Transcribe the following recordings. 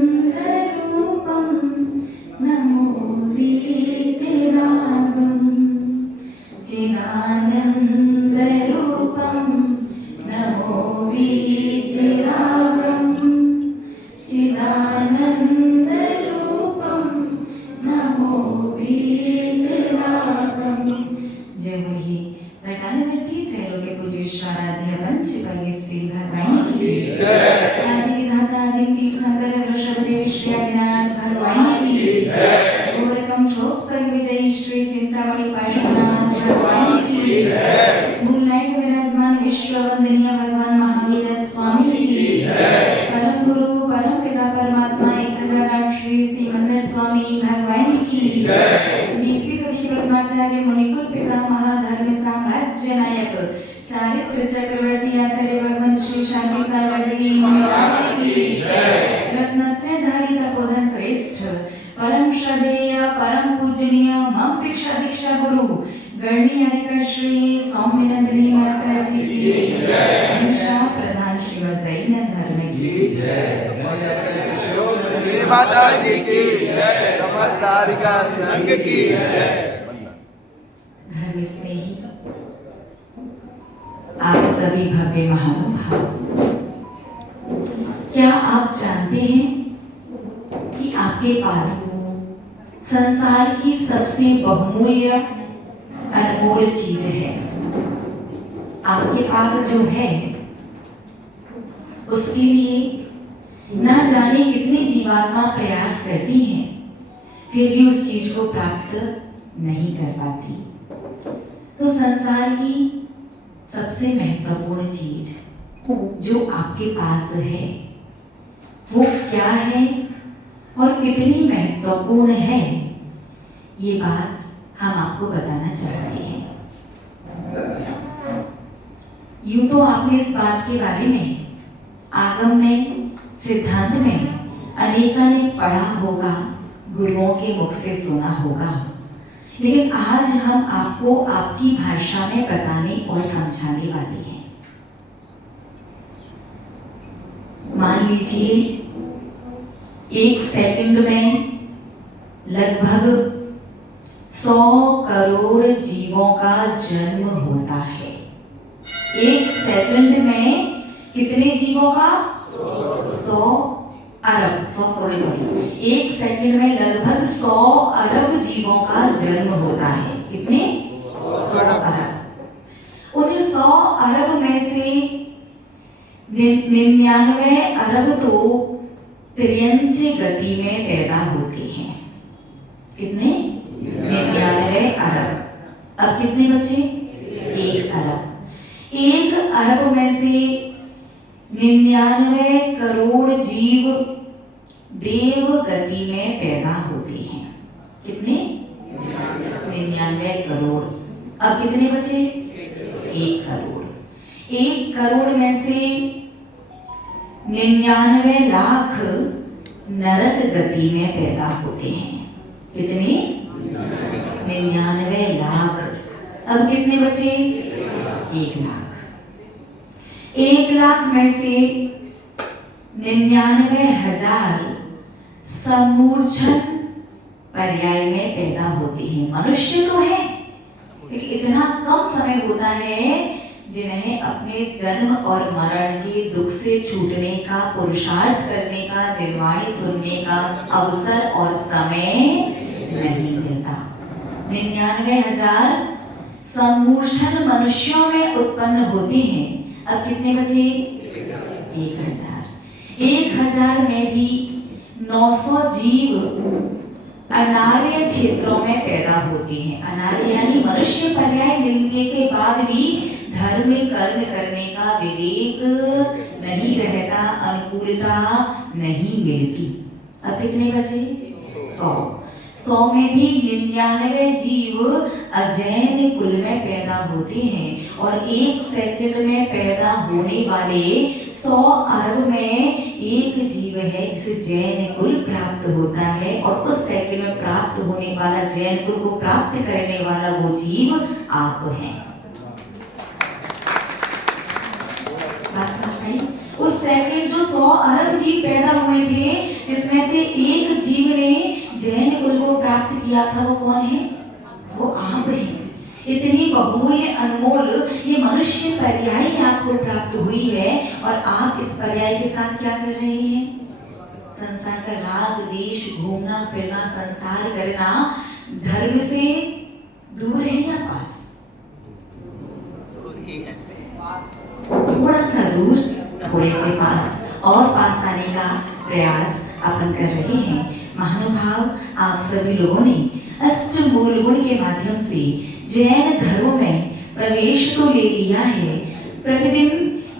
चिदानन्दरूपं नमो वीतरागं चिदानन्दरूपं नमो वीतरागं चिदानन्दरूपं नमो वीतरागं। जय बोलिए घटानुवर्ती त्रैलोक्य पूज्य श्राराध्य पंच कवि श्री भगवान की जय। आदि विधाता आदि तीर्थंकर वृषभदेव श्री आदिनाथ भगवान की जय। ओरकम ठोक सर्ग विजयी श्री चिंतामणि पार्श्वनाथ भगवान की जय। मूलनायक विराजमान विश्व वंदनीय भगवान महावीर स्वामी की जय। परम गुरु परम पिता परमात्मा 1008 श्री सिमंदर स्वामी भगवान की जय। 20वीं सदी के प्रथमाचार्य मुनिकुल पितामह धर्म साम्राज्य नायक चारित्र चक्रवर्ती आचार्य भगवंत श्री शांति सागर जी महाराज की जय। रत्नत्रयधारी तपोधन श्रेष्ठ परम श्रद्धेय परम पूजनीय मम शिक्षा दीक्षा गुरु गणनी हरिकर श्री सौम्यनंदिनी माता जी की जय। हिंसा प्रधान श्री जैन धर्म की जय। माता जी की जय। समस्त हरिका संघ की जय। धर्म स्नेही आप सभी भव्य महानुभाव, क्या आप जानते हैं कि आपके पास संसार की सबसे बहुमूल्य अनमोल चीज है? आपके पास जो है उसके लिए ना जाने कितनी जीवात्मा प्रयास करती हैं, फिर भी उस चीज को प्राप्त नहीं कर पाती। तो संसार की सबसे महत्वपूर्ण चीज जो आपके पास है वो क्या है और कितनी महत्वपूर्ण है, ये बात हम आपको बताना चाहते हैं। यूं तो आपने इस बात के बारे में आगम में सिद्धांत में अनेकानेक पढ़ा होगा, गुरुओं के मुख से सुना होगा, लेकिन आज हम आपको आपकी भाषा में बताने और समझाने वाले हैं। मान लीजिए 1 सेकंड में लगभग 100 करोड़ जीवों का जन्म होता है। 1 सेकंड में कितने जीवों का? 100 अरब, 100 करोड़ सॉरी, 1 सेकंड में लगभग 100 अरब जीवों का जन्म होता है। कितने? 100 अरब। उन 100 अरब में से 99 अरब तो तिर्यंच गति में पैदा होते हैं। कितने? 99 अरब। अब कितने बचे? 1 अरब। 1 अरब में से 99 करोड़ जीव देव गति में पैदा होते हैं। कितने? 99 करोड़। अब कितने बचे? 1 करोड़। 1 करोड़ में से 99 लाख नरक गति में पैदा होते हैं। कितने? 99 लाख। अब कितने बचे? 1 लाख। 1 लाख में से 99,000 समूर्छन पर्याय में पैदा होते हैं। मनुष्य तो है, लेकिन इतना कम समय होता है जिन्हें अपने जन्म और मरण के दुख से छूटने का, पुरुषार्थ करने का, जिनवाणी सुनने का अवसर और समय नहीं मिलता। 99,000 समूर्छन मनुष्यों में उत्पन्न होते हैं। अब कितने बचे? 1,000। 1,000 में भी 900 जीव अनार्य क्षेत्रों में पैदा होते हैं। अनार्य यानी मनुष्य पर्याय मिलने के बाद भी धर्म कर्म करने का विवेक नहीं रहता, अनुकूलता नहीं मिलती। अब कितने बचे? 100। 100 में भी 99 जीव अजैन कुल में पैदा होते हैं और 1 सेकंड में पैदा होने वाले 100 अरब में 1 जीव है जिसे जैन कुल प्राप्त होता है और उस सेकंड में प्राप्त होने वाला जैन कुल को प्राप्त करने वाला वो जीव आप हैं। उस सेकंड जो 100 अरब जीव पैदा हुए थे, जिसमें से एक जीव ने जैन कुल को प्राप्त किया था, वो कौन है? वो आप हैं। इतनी बहुमूल्य अनमोल ये मनुष्य पर्याय आपको प्राप्त हुई है, और आप इस पर्याय के साथ क्या कर रहे हैं? संसार का राग देश, घूमना फिरना, संसार करना, धर्म से दूर है या पास? थोड़ा सा दूर, थोड़े से पास, और पास आने का प्रयास अपन कर रहे हैं। महानुभाव, आप सभी लोगों ने अष्टमूल गुण के माध्यम से जैन धर्म में प्रवेश तो ले लिया है। प्रतिदिन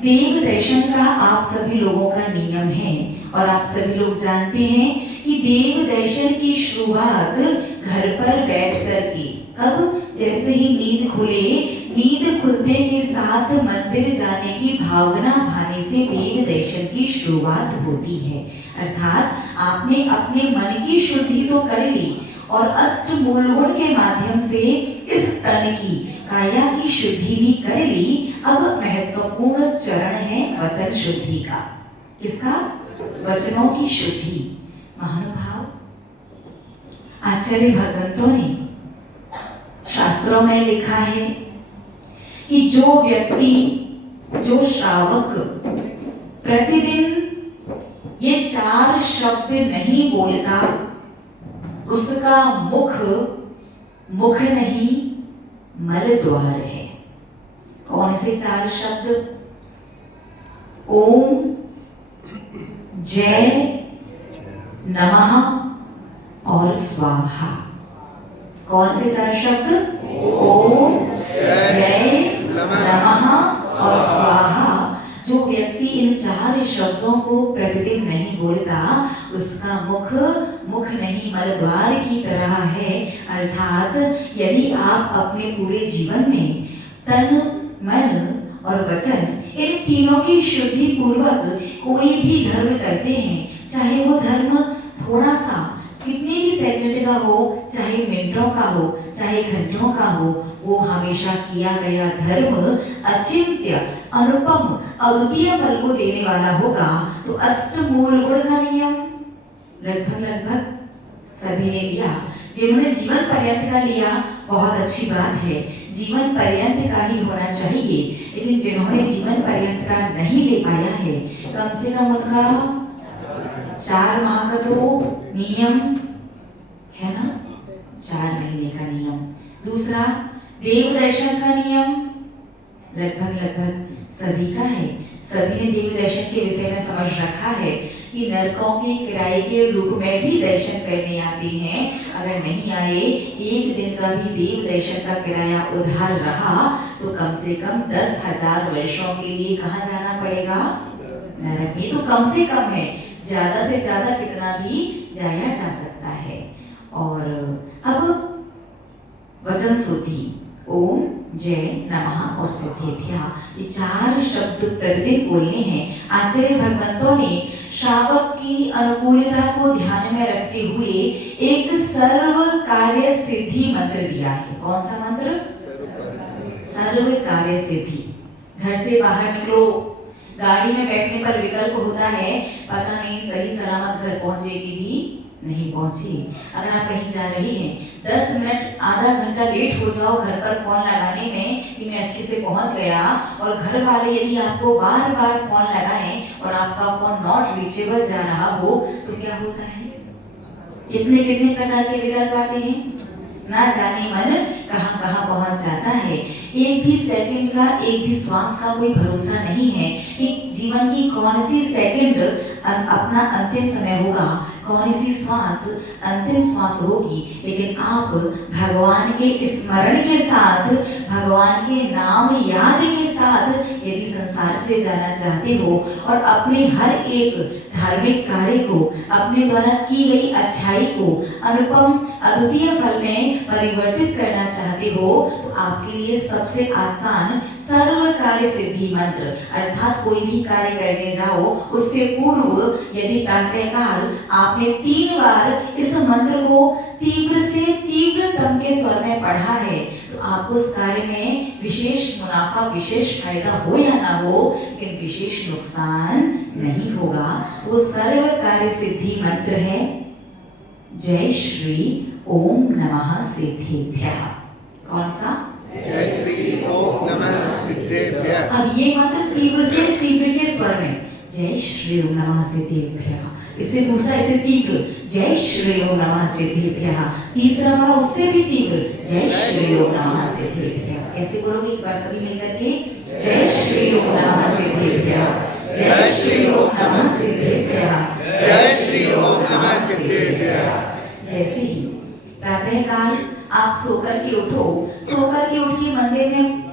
देव दर्शन का आप सभी लोगों का नियम है, और आप सभी लोग जानते हैं कि देव दर्शन की शुरुआत घर पर बैठ कर की। कब? जैसे ही नींद खुले, नींद खुलते के साथ मंदिर जाने की भावना भाने से देव दर्शन की शुरुआत होती है। अर्थात आपने अपने मन की शुद्धि तो कर ली, और अष्टमूल गुण के माध्यम से इस तन की, काया की शुद्धि भी कर ली। अब महत्वपूर्ण चरण है वचन शुद्धि का। किसका? वचनों की शुद्धि। महानुभाव, आचार्य भगवंतों ने शास्त्रों में लिखा है कि जो व्यक्ति, जो श्रावक प्रतिदिन ये 4 शब्द नहीं बोलता, उसका मुख नहीं मल द्वार है। कौन से 4 शब्द? ओम, जय, नमः और स्वाहा। कौन से 4 शब्द? ओम, जय, नमः और स्वाहा। जो व्यक्ति इन 4 शब्दों को प्रतिदिन नहीं बोलता, उसका मुख नहीं मल द्वार की तरह है। अर्थात यदि आप अपने पूरे जीवन में तन, मन और वचन, इन तीनों की शुद्धि पूर्वक कोई भी धर्म करते हैं, चाहे वो धर्म थोड़ा सा, कितने भी सेकंड का हो, चाहे मिनटों का हो, चाहे घंटों का हो, वो हमेशा किया गया धर्म अचिंत्य, अनुपम, अद्वितीय फल को देने वाला होगा। तो अष्टमूल गुण का नियम लगभग सभी ने लिया। जिन्होंने जीवन पर्यंत का लिया, बहुत अच्छी बात है, जीवन पर्यंत का ही होना चाहिए। लेकिन जिन्होंने जीवन पर्यंत का नहीं ले पाया है, कम से कम उनका 4 माह का तो नियम है ना, 4 महीने का नियम। दूसरा, देव दर्शन का नियम लगभग सभी का है। सभी ने देव दर्शन के विषय में समझ रखा है कि नरकों के किराए के रूप में भी दर्शन करने आते हैं। अगर नहीं आए, एक दिन का भी देव दर्शन का किराया उधार रहा, तो कम से कम 10,000 वर्षों के लिए कहाँ जाना पड़ेगा? नरक में। तो कम से कम है, ज्यादा से ज्यादा कितना भी जाया जा सकता है। और अब वचन शुद्धि, ओम, जय, नमः और सिद्धेभ्यः, ये 4 शब्द प्रतिदिन बोलने हैं। आचार्य भगवंतों ने श्रावक की अनुकूलता को ध्यान में रखते हुए एक सर्व कार्य सिद्धि मंत्र दिया है। कौन सा मंत्र? सर्व कार्य सिद्धि। घर से बाहर निकलो, गाड़ी में बैठने पर विकल्प होता है, पता नहीं सही सलामत घर पहुंचेगी भी नहीं पहुंची। अगर आप कहीं जा रही हैं, 10 मिनट आधा घंटा लेट हो जाओ घर पर फोन लगाने में कि मैं अच्छे से पहुंच गया, और घर वाले यदि आपको बार बार फोन लगाएं और आपका फोन नॉट रीचेबल जा रहा हो, तो क्या होता है? कितने प्रकार के विकल्प आते हैं, ना जाने मन कहां कहां पहुंच जाता है। एक भी सेकंड का, एक भी श्वास का कोई भरोसा नहीं है कि जीवन की कौन सी सेकंड अपना अंतिम समय होगा, कौन सी श्वास अंतिम श्वास होगी। लेकिन आप भगवान के स्मरण के साथ, भगवान के नाम याद के साथ यदि संसार से जाना चाहते हो और अपने हर एक धार्मिक कार्य को, अपने द्वारा की गई अच्छाई को अनुपम अद्वितीय फल में परिवर्तित करना चाहते हो, तो आपके लिए सबसे आसान, सर्व कार्य सिद्धि मंत्र, अर्थात कोई भी कार्य करने जाओ उससे पूर्व यदि प्रातःकाल आपने 3 बार इस मंत्र को तीव्र से तीव्रतम के स्वर में पढ़ा है तो आपको उस कार्य में विशेष मुनाफा, विशेष फायदा हो या ना हो, लेकिन विशेष नुकसान नहीं होगा। वो सर्व कार्य सिद्धि मंत्र है जय श्री ओम नमः सिद्धेभ्यः। कौन सा? जय श्री ओम नमः सिद्धेभ्यः। अब ये मंत्र तीव्र से तीव्र के स्वर में जय श्री ओम नमः सिद्धेभ्यः, इससे दूसरा इसे तीव्र जय श्री ओम नमः सिद्धेभ्यः, तीसरा वाला उससे भी तीव्र जय श्री ओम नमः सिद्धेभ्यः। ऐसे बोलोगे एक बार सभी मिलकर के जय श्री ओम नमः सिद्धेभ्यः, जय श्री ओम नमः सिद्धेभ्यः, जय श्री ओम नमः सिद्धेभ्यः। जैसे ही प्रातःकाल आप सोकर के उठो, सोकर के उठ के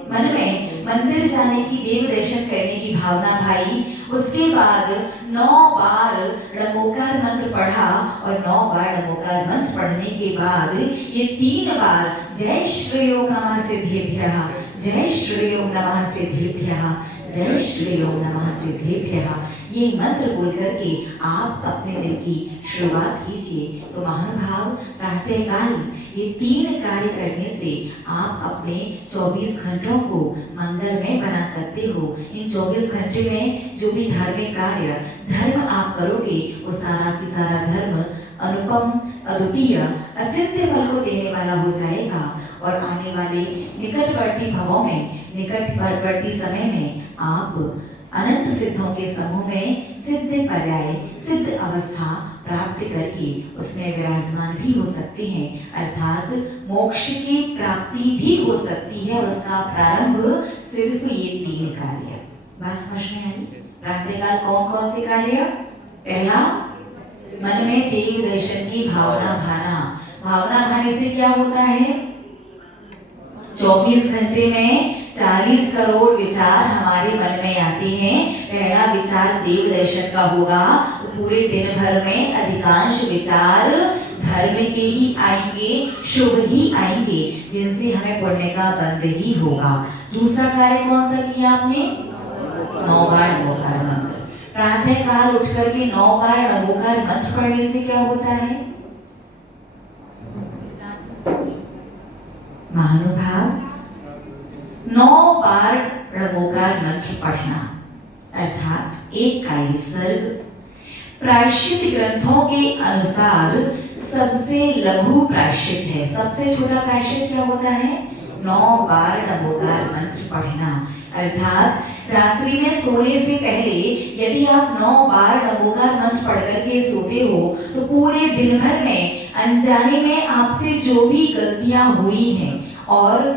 मन में मंदिर जाने की, देव दर्शन करने की भावना भाई, उसके बाद 9 बार नमोकार मंत्र पढ़ा और 9 बार नमोकार मंत्र पढ़ने के बाद ये 3 बार जय श्री ओम नमः सिद्धेभ्यः, जय श्री ओम नमः सिद्धेभ्यः, जय श्री ओम नमः सिद्धेभ्यः, ये मंत्र बोल करके आप अपने दिन की शुरुआत कीजिए। तो महानुभाव प्रातःकाल ये 3 कार्य करने से आप अपने 24 घंटों को मंगलमय बना सकते हो। इन 24 घंटे में जो भी धार्मिक कार्य धर्म आप करोगे वो सारा की सारा धर्म अनुपम, अद्वितीय, अचिंत्य फल को देने वाला हो जाएगा और आने वाले निकटवर्ती भवों में, निकटवर्ती समय में आप अनंत सिद्धों के समूह में सिद्ध पर्याय, सिद्ध अवस्था प्राप्त करके उसमें विराजमान भी हो सकते हैं, अर्थात मोक्ष की प्राप्ति भी हो सकती है। उसका प्रारंभ सिर्फ ये 3 कार्य। बात समझ में आई? प्रातःकाल कौन कौन से कार्य? पहला, मन में देव दर्शन की भावना भाना। भावना भाने से क्या होता है? 24 घंटे में 40 करोड़ विचार हमारे मन में आते हैं। पहला विचार देव दर्शन का होगा तो पूरे दिन भर में अधिकांश विचार धर्म के ही आएंगे, शुभ ही आएंगे, जिनसे हमें पुण्य का बंध ही होगा। दूसरा कार्य कौन सा किया आपने? 9 बार नमोकार मंत्र। प्रातःकाल उठ करके 9 बार नमोकार मंत्र पढ़ने से क्या होता है? महानुभाव 9 बार नमोकार मंत्र पढ़ना अर्थात एक का विसर्ग प्रायश्चित ग्रंथों के अनुसार सबसे लघु प्रायश्चित है। सबसे छोटा प्रायश्चित क्या होता है? 9 बार नमोकार मंत्र पढ़ना, अर्थात रात्रि में सोने से पहले यदि आप 9 बार नमोकार मंत्र पढ़ करके सोते हो तो पूरे दिन भर में अनजाने में आपसे जो भी गलतियां हुई हैं और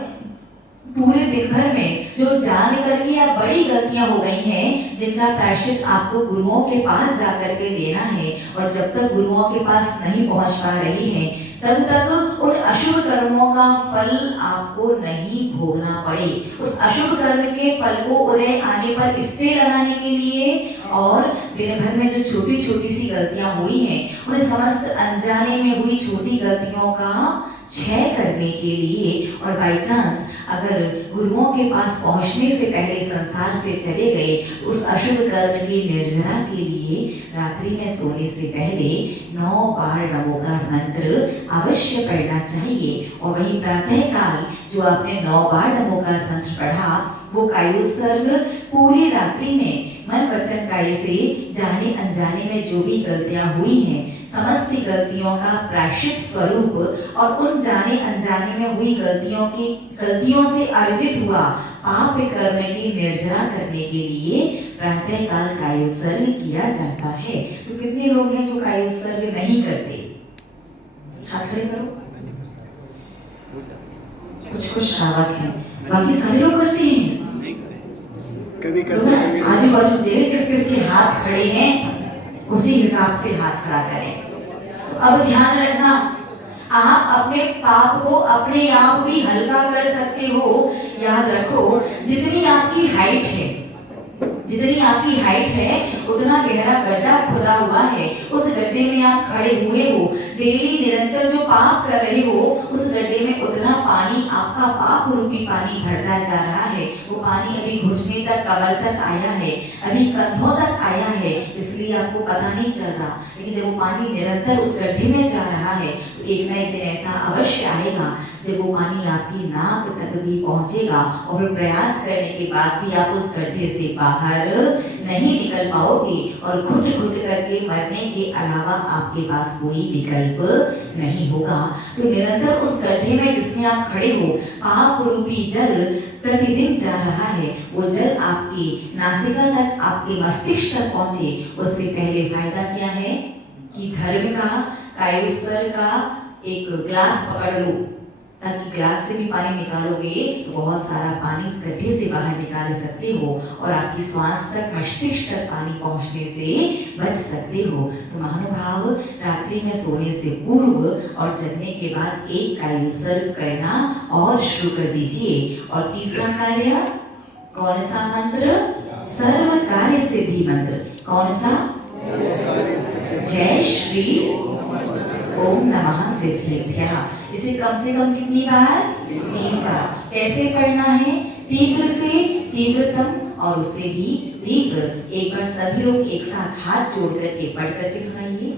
पूरे दिन भर में जो जान करके या बड़ी गलतियां हो गई हैं, जिनका प्रायश्चित आपको गुरुओं के पास जाकर के लेना है, और जब तक गुरुओं के पास नहीं पहुंच पा रही हैं तब तक उन अशुभ कर्मों का फल आपको नहीं भोगना पड़े। उस अशुभ कर्म के फल को उदय आने पर स्टे लगाने के लिए और दिन भर में जो छोटी छोटी सी गलतियां हुई हैं उन समस्त अनजाने में हुई छोटी गलतियों का क्षय करने के लिए, और बाई चांस अगर गुरुओं के पास पहुंचने से पहले संसार से चले गए उस अशुभ कर्म की निर्जरा के लिए रात्रि में सोने से पहले 9 बार नमोकार मंत्र अवश्य पढ़ना चाहिए। और वहीं प्रातःकाल जो आपने 9 बार नमोकार मंत्र पढ़ा वो कायोत्सर्ग पूरी रात्रि में मन वचन काय से जाने अनजाने में जो भी गलतियां हुई हैं समस्त गलतियों का प्रायश्चित स्वरूप और उन जाने अनजाने में हुई गलतियों से अर्जित हुआ पाप कर्म की निर्जरा करने के लिए प्रातःकाल कायोत्सर्ग किया जाता है। तो कितने लोग हैं जो कायोत्सर्ग नहीं करते? हाथ खड़े करो। कुछ श्रावक हैं, बाकी सारे लोग करते हैं। कभी करते आजू बाजू देख किसके हाथ खड़े हैं उसी हिसाब से हाथ खड़ा करें। तो अब ध्यान रखना, आप अपने पाप को अपने आप भी हल्का कर सकते हो। याद रखो जितनी आपकी हाइट है उतना गहरा गड्ढा खुदा हुआ है। उस गड्ढे में आप खड़े हुए हो, डेली निरंतर जो पाप कर रहे हो, उस गड्ढे में उतना पानी, आपका पाप रूपी पानी भरता जा रहा है। वो पानी अभी घुटने तक, कमर तक आया है, अभी कंधों तक आया है, इसलिए आपको पता नहीं चल रहा। लेकिन जब वो पानी निरंतर उस गड्ढे में जा रहा है, तो एक ना एक दिन ऐसा अवश्य आएगा जब वो पानी आपकी नाक तक भी पहुंचेगा और फिर प्रयास करने के बाद भी आप उस गड्ढे से बाहर नहीं निकल पाओगे और घुट घुट करके मरने के अलावा आपके पास कोई विकल्प नहीं होगा। तो निरंतर उस गड्ढे में जिसमें आप खड़े हो, पाप रूपी जल प्रतिदिन जा रहा है। वो जल आपकी नासिका तक, आपके मस्तिष्क तक पहुंचे, उससे पहले फायदा क्या है कि धर्म का, कायोस्तर का एक ग्लास पकड़ लो, ताकि ग्लास से भी पानी निकालोगे तो बहुत सारा पानी उस गड्ढे से बाहर निकाल सकते हो और आपकी श्वास तक, मस्तिष्क तक पानी पहुंचने से बच सकते हो। तो महानुभाव, रात्रि में सोने से पूर्व और जगने के बाद एक कायोत्सर्ग करना और शुरू कर दीजिए। और तीसरा कार्य कौन सा मंत्र? सर्व कार्य सिद्धि मंत्र। कौन सा? जय श्री ओम नमः सिद्धेभ्यः। इसे कम से कम कितनी बार? 3 बार। कैसे पढ़ना है? तीव्र से तीव्रतम और उससे भी तीव्र। एक बार सभी लोग एक साथ हाथ जोड़ करके पढ़ करके सुनाइए।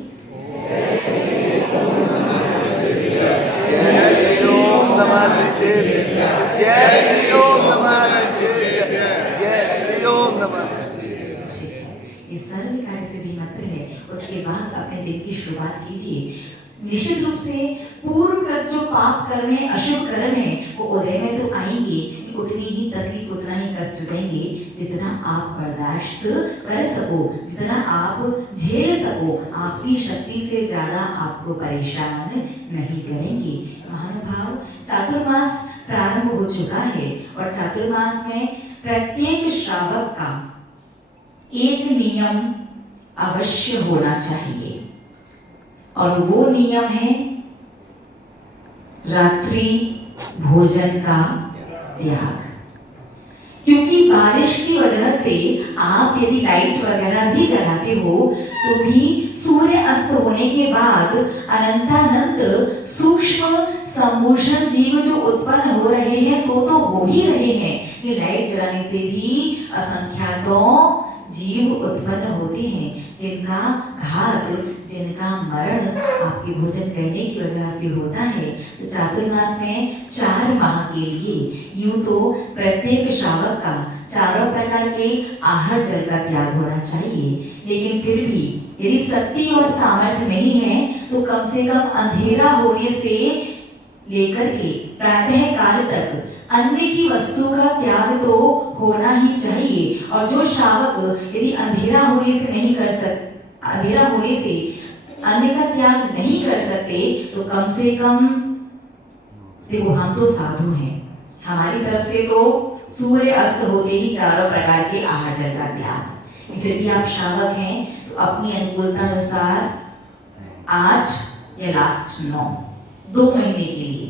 जय श्री ओम नमः सिद्धेभ्यः, जय श्री ओम नमः सिद्धेभ्यः, जय श्री ओम नमः सिद्धेभ्यः। ये सर्व कार्य सिद्धि मंत्र है। उसके बाद अपने दिन की शुरुआत कीजिए। निश्चित रूप से पूर्वकृत जो पाप कर्म है, अशुभ कर्म है, वो उदय में तो आएंगे, उतनी ही तकलीफ, उतना ही कष्ट देंगे जितना आप बर्दाश्त कर सको, जितना आप झेल सको। आपकी शक्ति से ज्यादा आपको परेशान नहीं करेंगे। महानुभाव, चातुर्मास प्रारंभ हो चुका है और चातुर्मास में प्रत्येक श्रावक का एक नियम अवश्य होना चाहिए और वो नियम है रात्रि भोजन का त्याग। क्योंकि बारिश की वजह से आप यदि लाइट वगैरह भी जलाते हो तो भी सूर्य अस्त होने के बाद अनंतानंत सूक्ष्म समूषण जीव जो उत्पन्न हो रहे हैं सो तो हो ही रहे हैं। ये लाइट जलाने से भी असंख्यातों जीव उत्पन्न होते हैं जिनका घात, जिनका मरण आपके भोजन करने की वजह से होता है। तो चातुर्मास में 4 माह के लिए यूं तो प्रत्येक श्रावक का चारों प्रकार के आहार जल का त्याग होना चाहिए, लेकिन फिर भी यदि शक्ति और सामर्थ्य नहीं है तो कम से कम अंधेरा होने से लेकर के प्रातः काल तक अन्न की वस्तु का त्याग तो होना ही चाहिए। और जो श्रावक यदि अंधेरा होने से अन्न का त्याग नहीं कर सकते तो कम से कम, देखो हम तो साधु हैं, हमारी तरफ से तो सूर्य अस्त होते ही चारों प्रकार के आहार जल का त्याग। फिर भी आप श्रावक हैं तो अपनी अनुकूलता अनुसार 8 या लास्ट 9 2 महीने के लिए,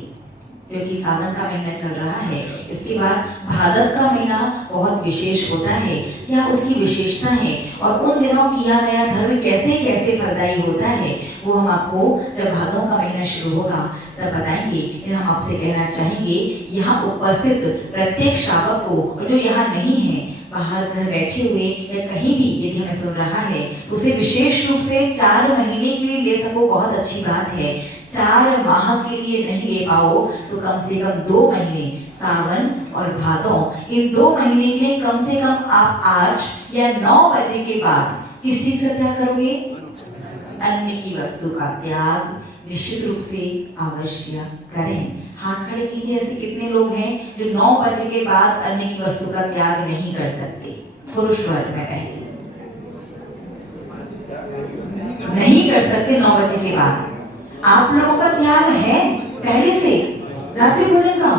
क्योंकि सावन का महीना चल रहा है, इसके बाद भादव का महीना बहुत विशेष होता है। क्या उसकी विशेषता है और उन दिनों किया गया धर्म कैसे कैसे फलदायी होता है, वो हम आपको जब भादव का महीना शुरू होगा तब बताएंगे। लेकिन हम आपसे कहना चाहेंगे यहाँ उपस्थित प्रत्येक श्रावक को, और जो यहाँ नहीं है, बाहर घर बैठे हुए या कहीं भी यदि हमें सुन रहा है, उसे विशेष रूप से 4 महीने के लिए ले सको, बहुत अच्छी बात है। 4 माह के लिए नहीं ले पाओ तो कम से कम 2 महीने, सावन और भादौ, इन 2 महीने के लिए कम से कम आप 8 या 9 बजे के बाद किस चीज का त्याग करोगे? अन्न की वस्तु का त्याग निश्चित रूप से अवश्य करें। हाथ खड़े कीजिए, ऐसे कितने लोग हैं जो 9 बजे के बाद अन्न की वस्तु का त्याग नहीं कर सकते? पुरुष वर्ग में पहले नहीं कर सकते 9 बजे के बाद। आप लोगों का त्याग है पहले से रात्रि भोजन का,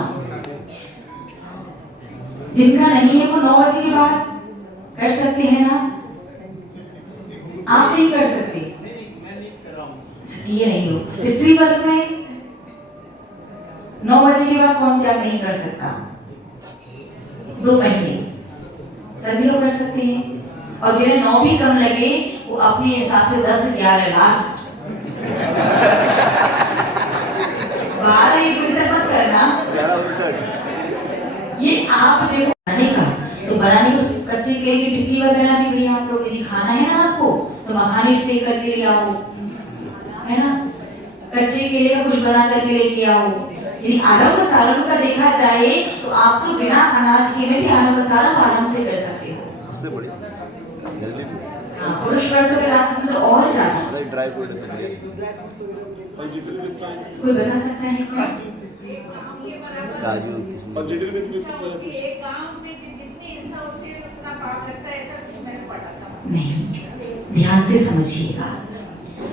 जिनका नहीं है वो 9 बजे के बाद कर सकते हैं ना? आप नहीं कर सकते, ये नहीं हो। स्त्री वर्ग में 9 बजे के बाद कौन त्याग नहीं कर सकता? 2 महीने सभी लोग कर सकते हैं, और जिन्हें 9 भी कम लगे वो अपने हिसाब से 10 11 लास्ट 12-1 बजे तक मत करना। 11:59 ये आप देखो बनाने का, तो बनाने को कच्चे केले की टिक्की वगैरह भी भैया आप लोग यदि खाना है ना आपको तो मखानी सेक करके ले आओ, है ना, कच्चे केले का कुछ बना करके लेके आओ। यदि आरंभ सारंभ का देखा जाए तो आप तो बिना अनाज के में भी आरंभ सारंभ आराम से कर सकते हो। उससे बढ़िया जल्दी हाँ, पुरुष वर्ग के रात में तो और ज्यादा। ड्राई फ्रूट है। कोई बता सकता है क्या? काजू किशमिश एक गांव में जितनी हिंसा होती है उतना पाप लगता है, ऐसा कुछ मैंने पढ़ा था। नहीं, ध्यान से समझिएगा।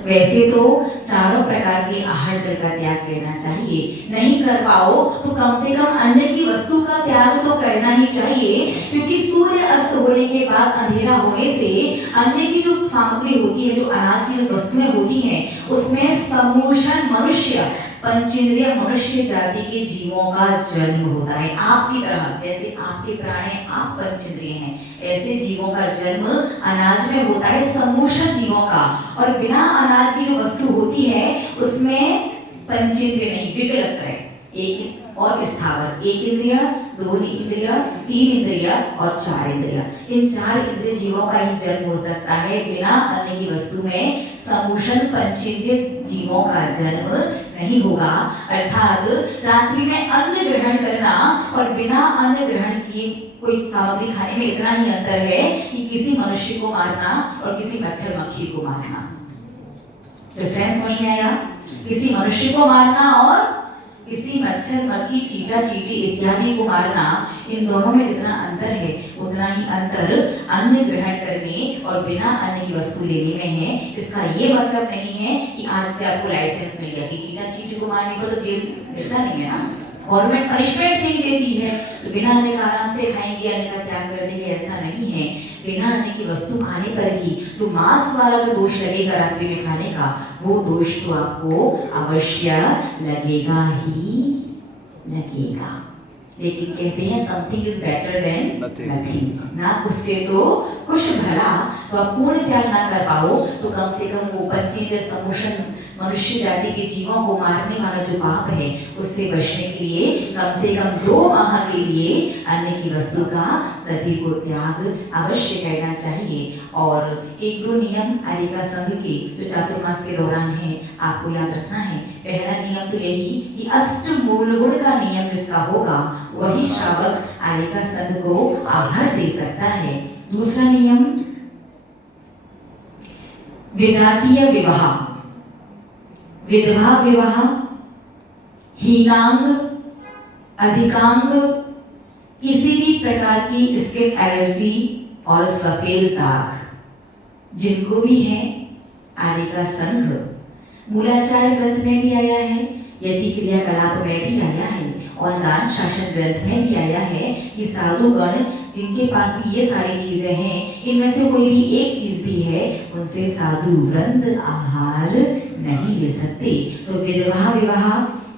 वैसे तो चारों प्रकार के आहार जल का त्याग करना चाहिए, नहीं कर पाओ तो कम से कम अन्न की वस्तु का त्याग तो करना ही चाहिए, क्योंकि सूर्य अस्त होने के बाद अंधेरा होने से अन्न की जो सामग्री होती है, जो अनाज की जो वस्तुएं होती हैं, उसमें सम्मोषण मनुष्य पंचेंद्रिय मनुष्य जाति के जीवों का जन्म होता है। आपकी तरह जैसे आपके प्राण हैं, आप पंचेंद्रिय हैं, ऐसे जीवों का जन्म अनाज में होता है, सम्मोषण जीवों का। और बिना अनाज की जो वस्तु होती है उसमें पंचेंद्रिय नहीं, विकल्प है, एक और स्थावर, एक इंद्रिय, दो इंद्रिय, तीन इंद्रिय और चार इंद्रिय। इन चार इंद्रिय जीवों का ही जन्म हो सकता है। बिना अन्न की वस्तु में सम्मोषण पंचेंद्रिय जीवों का जन्म नहीं होगा। अर्थात रात्रि में अन्न ग्रहण करना और बिना अन्न ग्रहण किए कोई सामग्री खाने में इतना ही अंतर है कि किसी मनुष्य को मारना और किसी मच्छर मक्खी को मारना। डिफरेंस समझ में आया? किसी मनुष्य को मारना और किसी मच्छर मक्खी चींटा चींटी इत्यादि को मारना, इन दोनों में जितना अंतर है उतना ही अंतर अन्न ग्रहण करने और बिना अन्न की वस्तु लेने में है। इसका ये मतलब नहीं है कि आज से आपको लाइसेंस मिल गया कि चींटा चींटी को मारने पर तो जेल मिलता नहीं है ना, गवर्नमेंट पनिशमेंट नहीं देती है, तो बिना अन्न का आराम से खाएंगे, अन्न का त्याग कर देंगे, ऐसा नहीं है। बिना अन्न की वस्तु खाने पर ही तो मांस वाला जो दोष लगेगा रात्रि में खाने का, वो दोष तो आपको अवश्य लगेगा ही लगेगा। लेकिन कहते हैं something is better than nothing. ना उससे तो कुछ भला, तो आप पूर्ण त्याग ना कर पाओ तो कम से कम वो पंचेंद्रिय सम्मोषण मनुष्य जाति के जीवों को मारने वाला जो पाप है उससे बचने के लिए कम से कम 2 माह के लिए अन्न की वस्तु का सभी को त्याग अवश्य करना चाहिए। और 1-2 नियम आर्यिका संघ के जो चातुर्मास के दौरान है आपको याद रखना है। पहला नियम तो यही कि अष्ट मूल गुण का नियम जिसका होगा वही श्रावक आर्यिका संघ को आहार दे सकता है। दूसरा नियम विजातीय विवाह, विधवा विवाह, हीनांग, अधिकांग, किसी भी प्रकार की स्किन एलर्जी और सफेद दाग जिनको भी है, आर्यिका संघ मूलाचार ग्रंथ में भी आया है, यति क्रियाकलाप में भी आया है और दान शासन ग्रंथ में भी आया है कि साधुगण जिनके पास भी ये सारी चीजें हैं, इनमें से कोई भी एक चीज भी है, उनसे साधु व्रत आहार नहीं ले सकते। तो विधवा विवाह,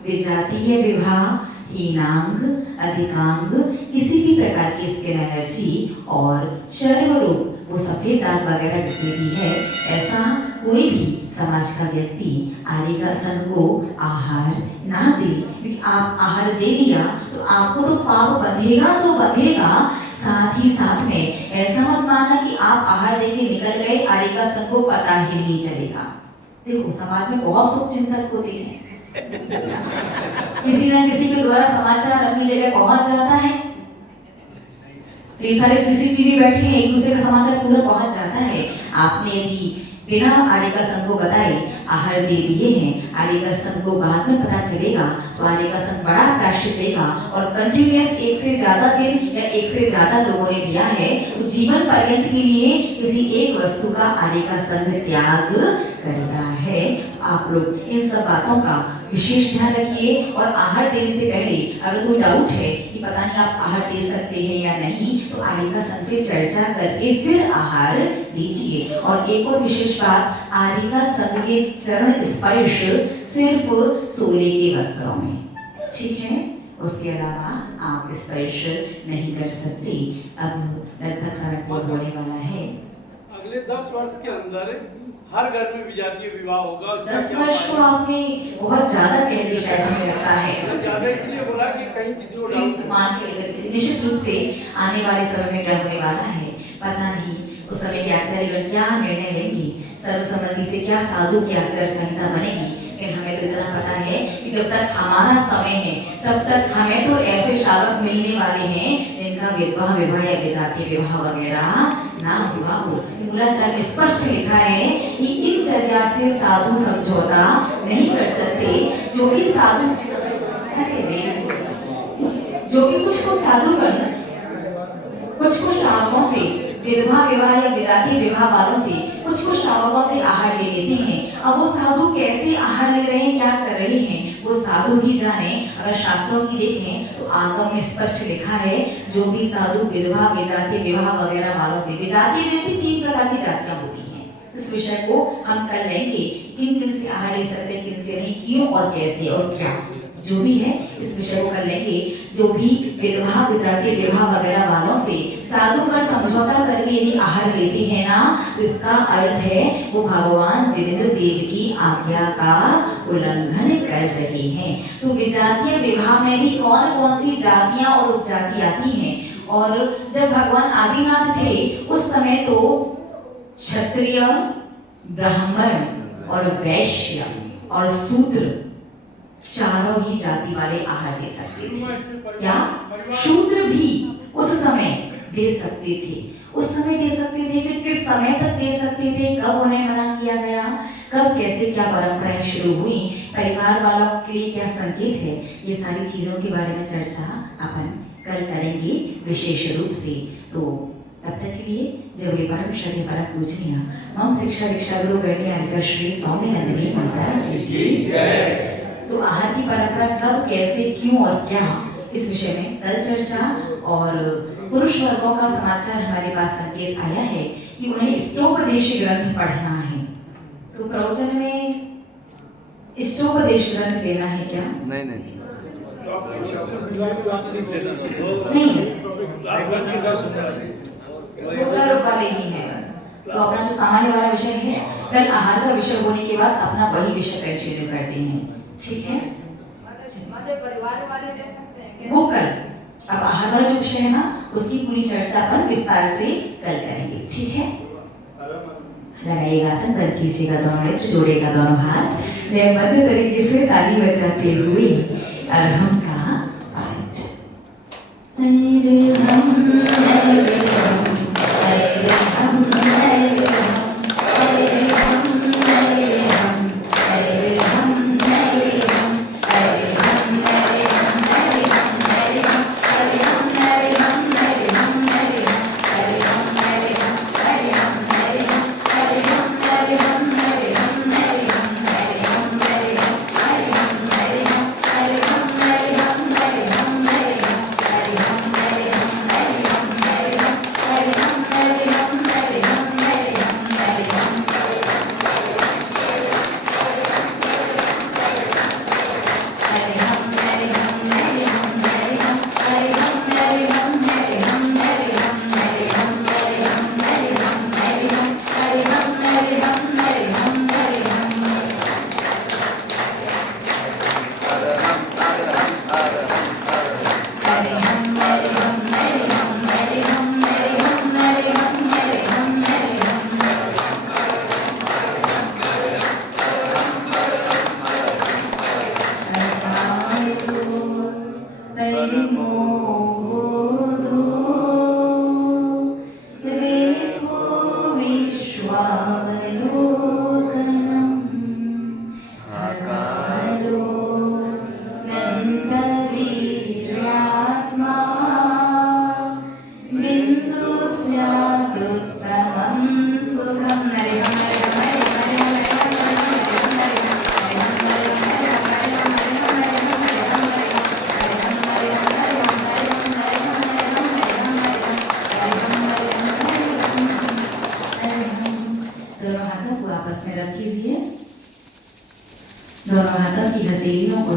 विजातीय विवाह, हीनांग, अधिकांग, किसी भी प्रकार की स्किन एलर्जी और चर्म रोग, वो सफेद दाग वगैरह जिसमें भी है, ऐसा कोई भी समाज का व्यक्ति आर्यिका संघ को आहार ना दे। क्योंकि आप आहार दे लिया तो आपको तो पाप बंधेगा सो बंधेगा, साथ ही साथ में ऐसा मत मानना कि आप आहार दे के निकल गए, आर्यिका संघ को पता ही नहीं चलेगा। देखो समाज में बहुत शुभ चिंतक होते हैं किसी न किसी के द्वारा समाचार अपनी जगह पहुंच जाता है, तो ये सारे सीसीटीवी बैठे हैं, एक दूसरे का समाचार पूरा पहुंच जाता है। आपने यदि बिना आर्यिका संघ को बताए आहार दे दिए हैं, आर्यिका संघ को बाद में पता चलेगा तो आर्यिका संघ बड़ा प्रायश्चित देगा। और कंटिन्यूअस 1 से ज्यादा दिन या 1 से ज्यादा लोगों ने दिया है तो जीवन पर्यंत के लिए किसी एक वस्तु का आर्यिका संघ त्याग करता है। आप लोग इन सब बातों का विशेष ध्यान रखिए और आहार देने से पहले अगर कोई डाउट है कि पता नहीं आप आहार दे सकते हैं या नहीं, तो आर्यिका संघ से चर्चा करके फिर आहार दीजिए। और एक और विशेष बात, आर्यिका संघ के चरण स्पर्श सिर्फ सोने के वस्त्रों में, ठीक है, उसके अलावा आप स्पर्श नहीं कर सकते। अब लगभग समय पूर्ण होने वाला है। अगले 10 वर्ष के अंदर हर घर में विजातीय विवाह होगा। 10 वर्ष तो आपने बहुत ज्यादा कह दिया शायद, हमें लगता है। ज्यादा इसलिए बोला कि कहीं किसी को डाउट मान के लेकर चलिए, निश्चित रूप से आने वाले समय में क्या होने वाला है पता नहीं। उस समय के आचार्यगण क्या निर्णय लेंगे, सर्वसम्मति से क्या साधु की आचार संहिता बनेगी। लेकिन हमें तो इतना पता है कि जब तक हमारा समय है तब तक हमें तो ऐसे श्रावक मिलने वाले हैं जिनका विधवा विवाह या विजातीय विवाह वगैरह ना हुआ हो। मूलाचार में स्पष्ट लिखा है कि इन चर्या से साधु समझौता नहीं कर सकते। जो भी साधु, जो भी कुछ को साधुगण कुछ को श्रावकों से विधवा विवाह या विजातीय विवाह वालों से कुछ को श्रावकों से आहार ले लेती हैं। अब वो साधु कैसे आहार ले रहे हैं, क्या कर रहे हैं, वो साधु ही जाने। अगर शास्त्रों की देखें तो आगम में स्पष्ट लिखा है, जो भी साधु विधवा विजातीय विवाह वगैरह वालों से, विजातीय में भी 3 प्रकार की जातियां होती हैं। इस विषय को हम कल लेंगे, किन किन से आहार ले सकते हैं, किन से नहीं, क्यों और कैसे और क्या, जो भी है इस विषय को कर लेंगे। जो भी विधवा विजातीय विवाह वगैरह वालों से साधुगण समझौता करके यदि आहार लेते हैं ना, तो इसका अर्थ है वो भगवान जिनेंद्र देव की आज्ञा का उल्लंघन कर रहे हैं। तो विजातीय विवाह में भी कौन कौन सी जातियां और उपजाति आती हैं। और जब भगवान आदिनाथ थे उस समय तो क्षत्रिय, ब्राह्मण और वैश्य और शूद्र चारों ही जाति वाले आहार दे सकते थे। क्या शूद्र भी उस समय दे सकते थे, उस समय दे सकते थे। फिर किस समय तक दे सकते थे, कब उन्हें मना किया गया, कब कैसे क्या परंपराएं शुरू हुई, परिवार वालों के लिए क्या संकेत है, ये सारी चीजों के बारे में चर्चा अपन कल करेंगे विशेष रूप से। तो तब तक के लिए जब ये परम श्रद्धेय परम पूजनीय मम शिक्षा दीक्षा गुरु गणिया श्री स्वामी नंदिनी माता जी की जय। तो आहार की परंपरा कब, कैसे, क्यों और क्या, इस विषय में कल चर्चा। और पुरुष वर्गों का समाचार हमारे पास संकेत आया है कि उन्हें इष्टोपदेश ग्रंथ पढ़ना है। तो प्रवचन में इष्टोपदेश ग्रंथ लेना है क्या? नहीं नहीं, दो चार वाले ही है बस। तो अपना जो सामान्य वाला विषय है, कल आहार का विषय होने के बाद अपना वही विषय कंटिन्यू करते हैं, ठीक है? परिवार वाले दे सकते हैं क्या? वो कल, अब आहार वाला जो विषय है ना, उसकी पूरी चर्चा अपन विस्तार से कल करेंगे, ठीक है? लगाइएगा आसन, बंद कीजिएगा दोनों नेत्र, जोड़ेगा दोनों हाथ, लयबद्ध तरीके से ताली बजाते हुए अरहम का पाठ।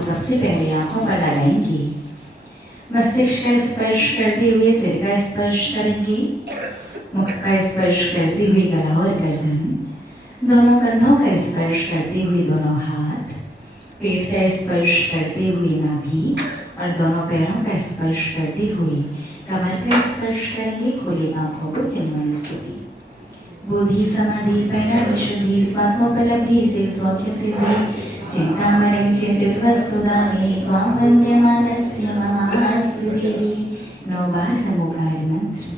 सबसे पहले आंखों पर लगाएंगे, मस्तिष्क का स्पर्श करते हुए सिर का स्पर्श करेंगे, मुख का स्पर्श करते हुए गला और गर्दन, दोनों कंधों का स्पर्श करते हुए दोनों हाथ, पेट का स्पर्श करते हुए नाभि और दोनों पैरों का स्पर्श करते हुए कमर का स्पर्श करेंगे। खोले आंखों को चिन्मय स्तुति। बुद्धि समाधि पैंडा विशुद्धि स्वात्मोपलब्धि से सौख्य सिद्धि चिंतामणिं चिंतित वस्तुदानि त्वां वन्द्यमानस्य ममास्तु देवी। 9 बार नमोकार मंत्र।